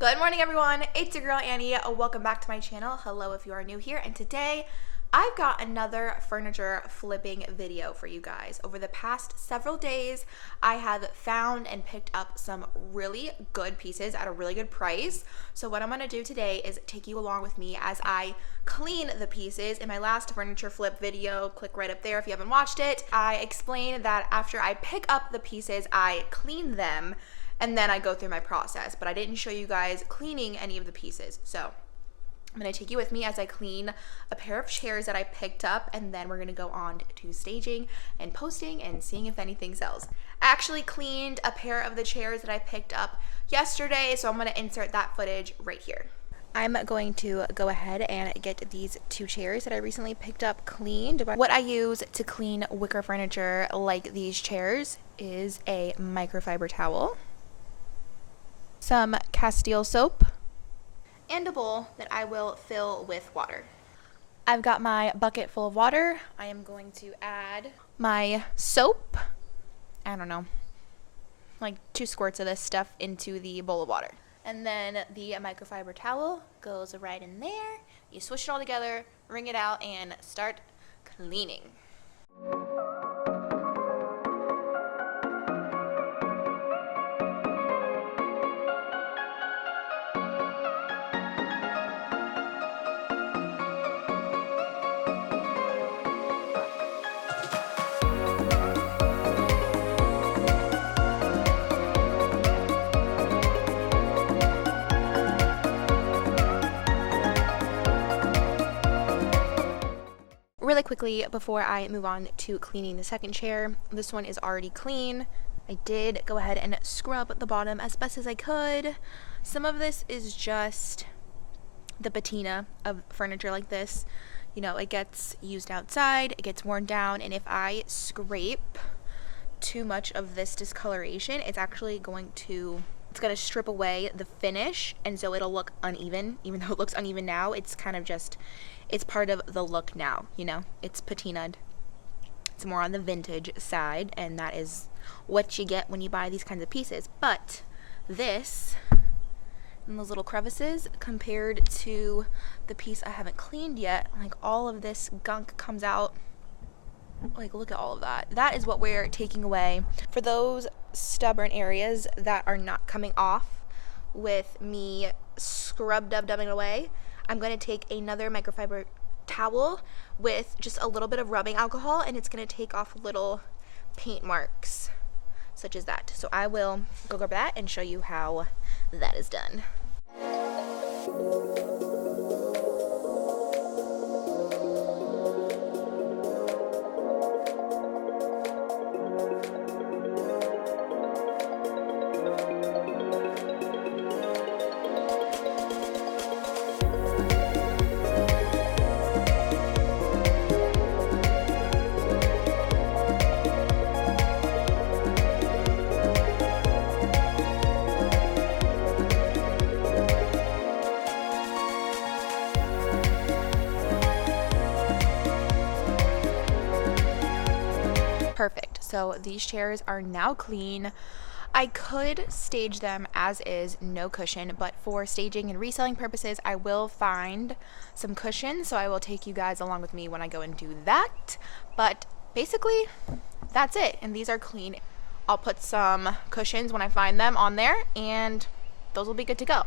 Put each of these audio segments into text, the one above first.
Good morning, everyone. It's your girl Annie. Welcome back to my channel. Hello if you are new here. And today I've got another furniture flipping video for you guys. Over the past several days, I have found and picked up some really good pieces at a really good price. So what I'm going to do today is take you along with me as I clean the pieces. In my last furniture flip video, click right up there if you haven't watched it, I explained that after I pick up the pieces, I clean them and then I go through my process, but I didn't show you guys cleaning any of the pieces. So I'm gonna take you with me as I clean a pair of chairs that I picked up, and then we're gonna go on to staging and posting and seeing if anything sells. I actually cleaned a pair of the chairs that I picked up yesterday, so I'm gonna insert that footage right here. I'm going to go ahead and get these two chairs that I recently picked up cleaned. What I use to clean wicker furniture like these chairs is a microfiber towel, some Castile soap, and a bowl that I will fill with water. I've got my bucket full of water. I am going to add my soap, I don't know, like 2 squirts of this stuff into the bowl of water. And then the microfiber towel goes right in there. You swish it all together, wring it out, and start cleaning. Really quickly before I move on to cleaning the second chair, this one is already clean. I did go ahead and scrub the bottom as best as I could. Some of this is just the patina of furniture like this. You know, it gets used outside, it gets worn down, and if I scrape too much of this discoloration, it's actually going to strip away the finish, and so it'll look uneven. Even though it looks uneven now, it's kind of just, it's part of the look now, you know? It's patinaed. It's more on the vintage side, and that is what you get when you buy these kinds of pieces. But this, and those little crevices, compared to the piece I haven't cleaned yet, like all of this gunk comes out. Like, look at all of that. That is what we're taking away. For those stubborn areas that are not coming off with me dubbing it away, I'm going to take another microfiber towel with just a little bit of rubbing alcohol, and it's going to take off little paint marks such as that. So I will go grab that and show you how that is done. Perfect. So these chairs are now clean. I could stage them as is, no cushion, but for staging and reselling purposes, I will find some cushion, so I will take you guys along with me when I go and do that. But basically, that's it, and these are clean. I'll put some cushions when I find them on there, and those will be good to go.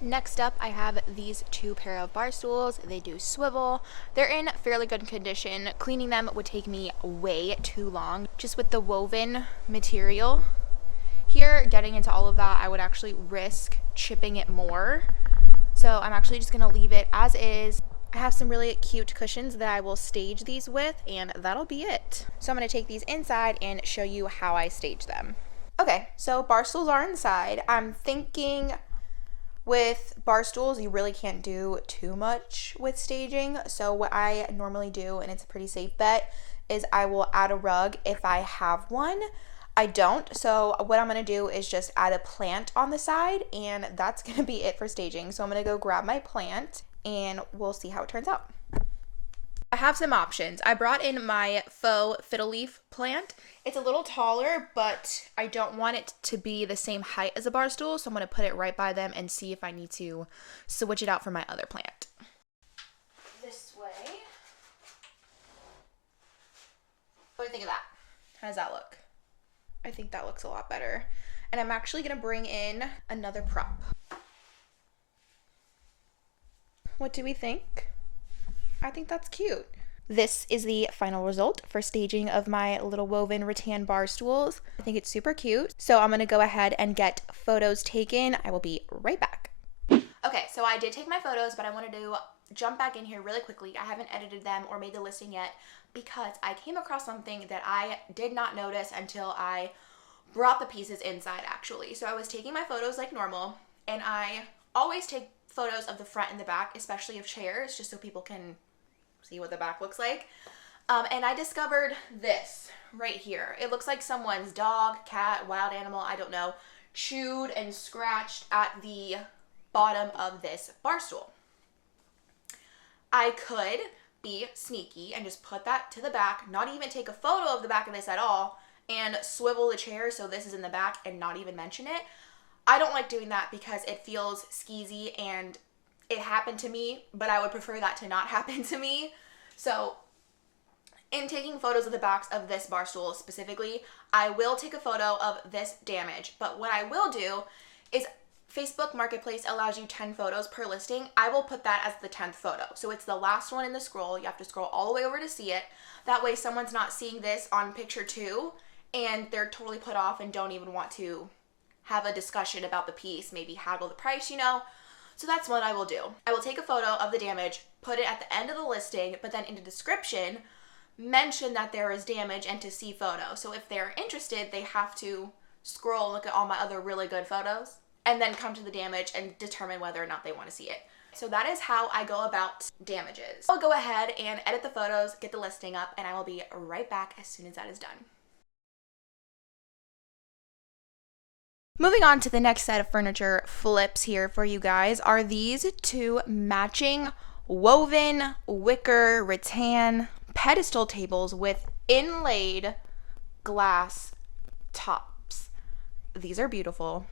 Next up, I have these 2 pair of bar stools. They do swivel. They're in fairly good condition. Cleaning them would take me way too long, just with the woven material. Here, getting into all of that, I would actually risk chipping it more. So I'm actually just gonna leave it as is. I have some really cute cushions that I will stage these with, and that'll be it. So I'm gonna take these inside and show you how I stage them. Okay, so bar stools are inside. I'm thinking with bar stools, you really can't do too much with staging. So what I normally do, and it's a pretty safe bet, is I will add a rug if I have one. I don't, so what I'm gonna do is just add a plant on the side, and that's gonna be it for staging. So I'm gonna go grab my plant, and we'll see how it turns out. I have some options. I brought in my faux fiddle leaf plant. It's a little taller, but I don't want it to be the same height as a bar stool, so I'm going to put it right by them and see if I need to switch it out for my other plant. This way. What do you think of that? How does that look? I think that looks a lot better. And I'm actually going to bring in another prop. What do we think? I think that's cute. This is the final result for staging of my little woven rattan bar stools. I think it's super cute. So I'm gonna go ahead and get photos taken. I will be right back. Okay, so I did take my photos, but I wanted to jump back in here really quickly. I haven't edited them or made the listing yet because I came across something that I did not notice until I brought the pieces inside actually. So I was taking my photos like normal, and I always take photos of the front and the back, especially of chairs, just so people can see what the back looks like. And I discovered this right here. It looks like someone's dog, cat, wild animal, I don't know, chewed and scratched at the bottom of this bar stool. I could be sneaky and just put that to the back, not even take a photo of the back of this at all, and swivel the chair so this is in the back and not even mention it. I don't like doing that because it feels skeezy and it happened to me, but I would prefer that to not happen to me. So in taking photos of the backs of this bar stool specifically, I will take a photo of this damage. But what I will do is Facebook Marketplace allows you 10 photos per listing. I will put that as the 10th photo. So it's the last one in the scroll. You have to scroll all the way over to see it. That way someone's not seeing this on picture 2 and they're totally put off and don't even want to have a discussion about the piece, maybe haggle the price, you know. So that's what I will do. I will take a photo of the damage, put it at the end of the listing, but then in the description, mention that there is damage and to see photo. So if they're interested, they have to scroll and look at all my other really good photos and then come to the damage and determine whether or not they want to see it. So that is how I go about damages. I'll go ahead and edit the photos, get the listing up, and I will be right back as soon as that is done. Moving on to the next set of furniture flips here for you guys are these two matching woven wicker rattan pedestal tables with inlaid glass tops. These are beautiful.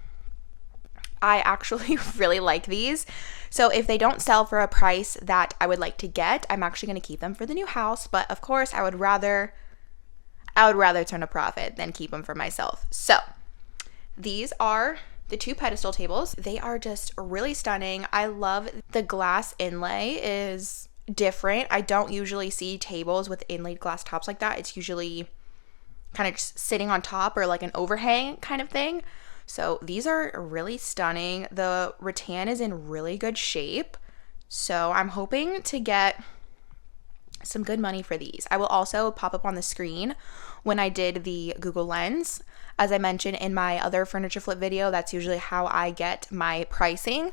I actually really like these. So if they don't sell for a price that I would like to get, I'm actually going to keep them for the new house. But of course, I would rather turn a profit than keep them for myself. So these are the two pedestal tables. They are just really stunning. I love the glass inlay is different. I don't usually see tables with inlaid glass tops like that. It's usually kind of just sitting on top or like an overhang kind of thing. So these are really stunning. The rattan is in really good shape. So I'm hoping to get some good money for these. I will also pop up on the screen when I did the Google Lens. As I mentioned in my other furniture flip video, that's usually how I get my pricing.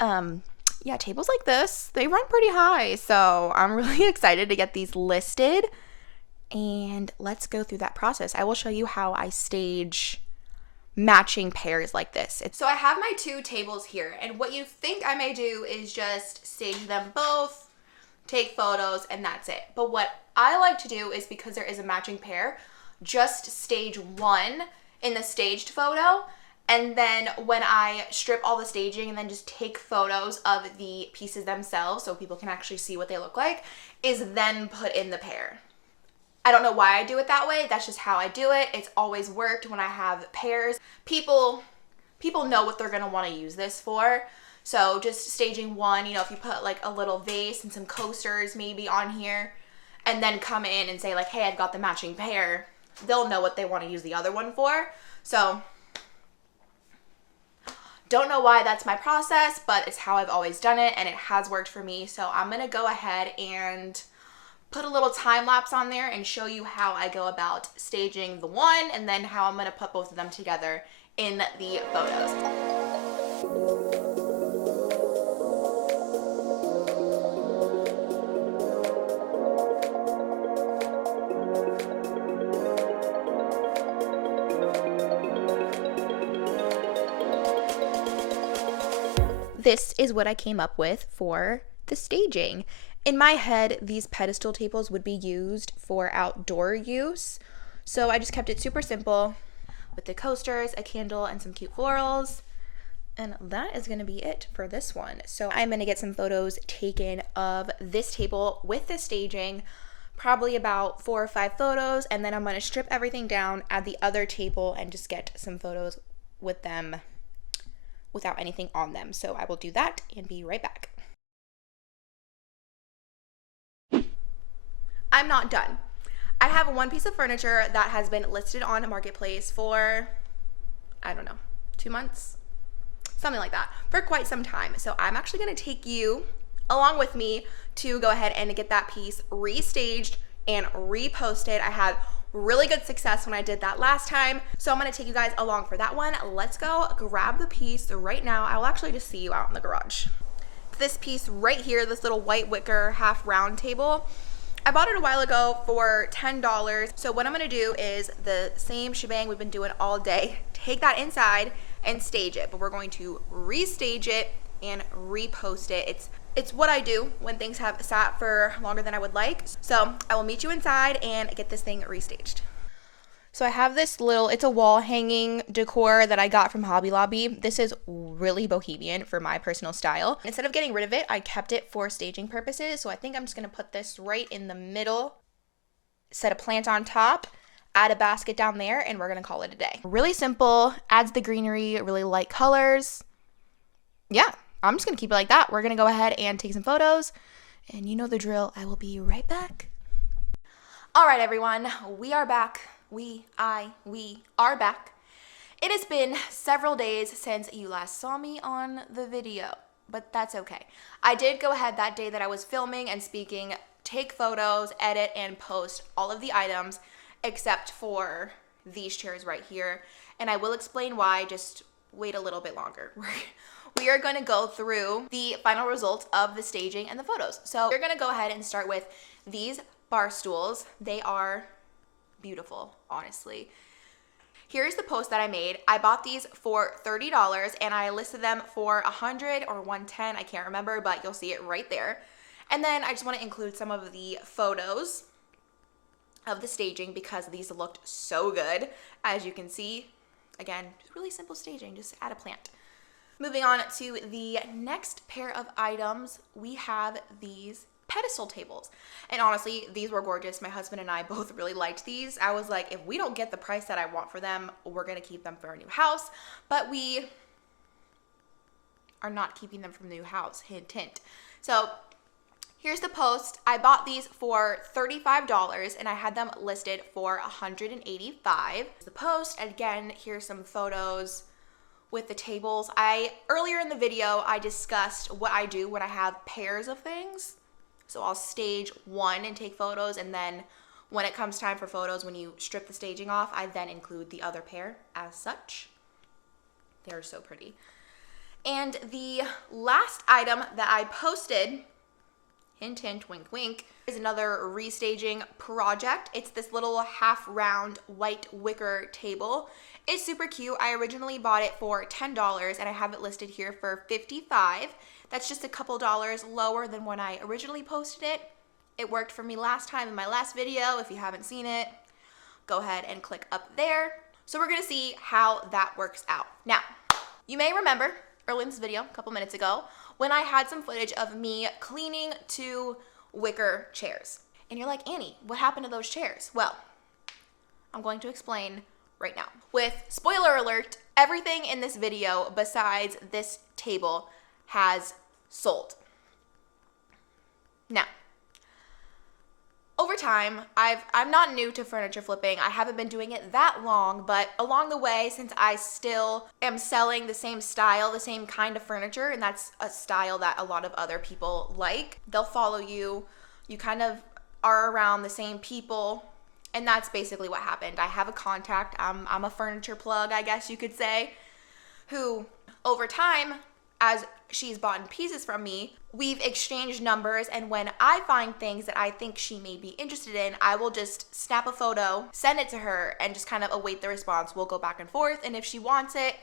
Yeah, tables like this, they run pretty high. So I'm really excited to get these listed. And let's go through that process. I will show you how I stage matching pairs like this. So I have my two tables here, and what you think I may do is just stage them both, take photos, and that's it. But what I like to do is, because there is a matching pair, just stage one in the staged photo, and then when I strip all the staging and then just take photos of the pieces themselves so people can actually see what they look like, is then put in the pair. I don't know why I do it that way. That's just how I do it. It's always worked when I have pairs. People know what they're going to want to use this for. So just staging one, you know, if you put like a little vase and some coasters maybe on here and then come in and say like, hey, I've got the matching pair, they'll know what they want to use the other one for. So don't know why that's my process, but it's how I've always done it and it has worked for me. So I'm going to go ahead and put a little time lapse on there and show you how I go about staging the one and then how I'm going to put both of them together in the photos. This is what I came up with for the staging. In my head, these pedestal tables would be used for outdoor use. So I just kept it super simple with the coasters, a candle, and some cute florals. And that is gonna be it for this one. So I'm gonna get some photos taken of this table with the staging, probably about 4 or 5 photos, and then I'm gonna strip everything down, add the other table, and just get some photos with them without anything on them. So I will do that and be right back. I'm not done. I have one piece of furniture that has been listed on Marketplace for, I don't know, 2 months? Something like that, for quite some time. So I'm actually gonna take you along with me to go ahead and get that piece restaged and reposted. I had really good success when I did that last time. So I'm gonna take you guys along for that one. Let's go grab the piece right now. I will actually just see you out in the garage. This piece right here, this little white wicker half round table, I bought it a while ago for $10. So what I'm gonna do is the same shebang we've been doing all day, take that inside and stage it, but we're going to restage it and repost it. It's what I do when things have sat for longer than I would like. So I will meet you inside and get this thing restaged. So I have this little, it's a wall hanging decor that I got from Hobby Lobby. This is really bohemian for my personal style. Instead of getting rid of it, I kept it for staging purposes. So I think I'm just gonna put this right in the middle, set a plant on top, add a basket down there, and we're gonna call it a day. Really simple, adds the greenery, really light colors. Yeah, I'm just gonna keep it like that. We're gonna go ahead and take some photos, and you know the drill, I will be right back. All right, everyone, we are back. We are back. It has been several days since you last saw me on the video, but that's okay. I did go ahead that day that I was filming and speaking, take photos, edit, and post all of the items except for these chairs right here. And I will explain why, just wait a little bit longer. We are gonna go through the final results of the staging and the photos. So we're gonna go ahead and start with these bar stools. They are beautiful, honestly. Here's the post that I made. I bought these for $30 and I listed them for $100 or $110, I can't remember, but you'll see it right there. And then I just want to include some of the photos of the staging because these looked so good. As you can see, again, just really simple staging, just add a plant. Moving on to the next pair of items, we have these pedestal tables. And honestly, these were gorgeous. My husband and I both really liked these. I was like, if we don't get the price that I want for them, we're gonna keep them for our new house. But we are not keeping them from the new house, hint, hint. So here's the post. I bought these for $35 and I had them listed for $185. The post, again, here's some photos with the tables. Earlier in the video, I discussed what I do when I have pairs of things. So I'll stage one and take photos, and then when it comes time for photos, when you strip the staging off, I then include the other pair as such. They're so pretty. And the last item that I posted, hint, hint, wink, wink, is another restaging project. It's this little half round white wicker table. It's super cute. I originally bought it for $10 and I have it listed here for $55. That's just a couple dollars lower than when I originally posted it. It worked for me last time in my last video. If you haven't seen it, go ahead and click up there. So we're gonna see how that works out. Now, you may remember early in this video, a couple minutes ago, when I had some footage of me cleaning 2 wicker chairs. And you're like, Annie, what happened to those chairs? Well, I'm going to explain right now. With spoiler alert, everything in this video besides this table has sold. Now, over time, I'm not new to furniture flipping. I haven't been doing it that long, but along the way, since I still am selling the same style, the same kind of furniture, and that's a style that a lot of other people like, they'll follow you. You kind of are around the same people, and that's basically what happened. I have a contact, I'm a furniture plug, I guess you could say, who over time, as she's bought pieces from me, we've exchanged numbers, and when I find things that I think she may be interested in, I will just snap a photo, send it to her, and just kind of await the response. We'll go back and forth, and if she wants it,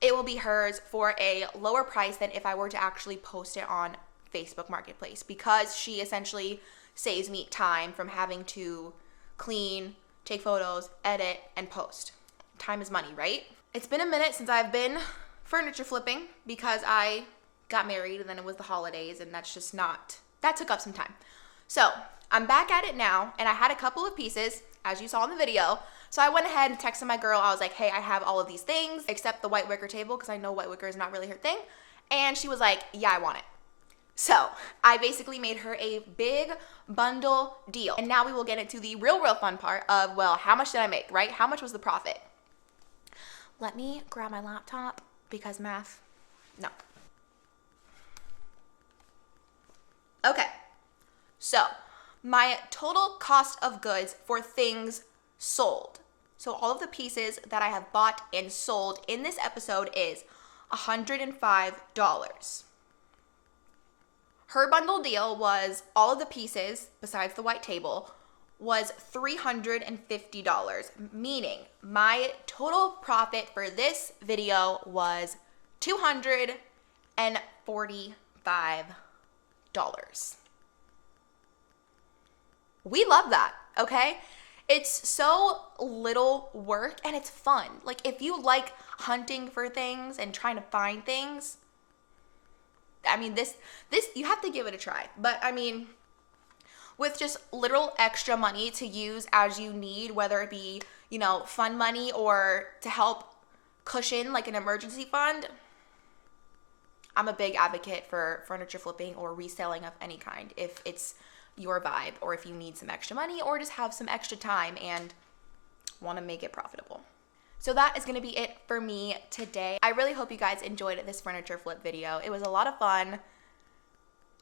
it will be hers for a lower price than if I were to actually post it on Facebook Marketplace because she essentially saves me time from having to clean, take photos, edit, and post. Time is money, right? It's been a minute since I've been furniture flipping because I got married and then it was the holidays, and that's just not, that took up some time. So I'm back at it now, and I had a couple of pieces, as you saw in the video. So I went ahead and texted my girl. I was like, hey, I have all of these things except the white wicker table because I know white wicker is not really her thing. And she was like, yeah, I want it. So I basically made her a big bundle deal. And now we will get into the real fun part of, well, how much did I make, right? How much was the profit? Let me grab my laptop because math, no. Okay, so my total cost of goods for things sold, so all of the pieces that I have bought and sold in this episode is $105. Her bundle deal was all of the pieces, besides the white table, was $350, meaning my total profit for this video was $245. We love that, okay? It's so little work and it's fun. Like, if you like hunting for things and trying to find things, I mean, this you have to give it a try. But I mean, with just little extra money to use as you need, whether it be, you know, fun money or to help cushion like an emergency fund, I'm a big advocate for furniture flipping or reselling of any kind if it's your vibe, or if you need some extra money or just have some extra time and want to make it profitable. So that is going to be it for me today. I really hope you guys enjoyed this furniture flip video. It was a lot of fun.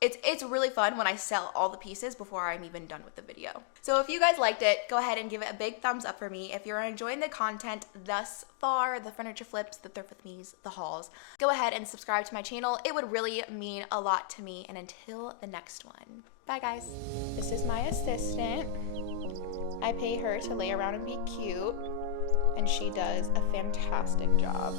It's really fun when I sell all the pieces before I'm even done with the video. So if you guys liked it, go ahead and give it a big thumbs up for me. If you're enjoying the content thus far, the furniture flips, the thrift with me's, the hauls, go ahead and subscribe to my channel. It would really mean a lot to me. And until the next one, bye guys. This is my assistant. I pay her to lay around and be cute, and she does a fantastic job.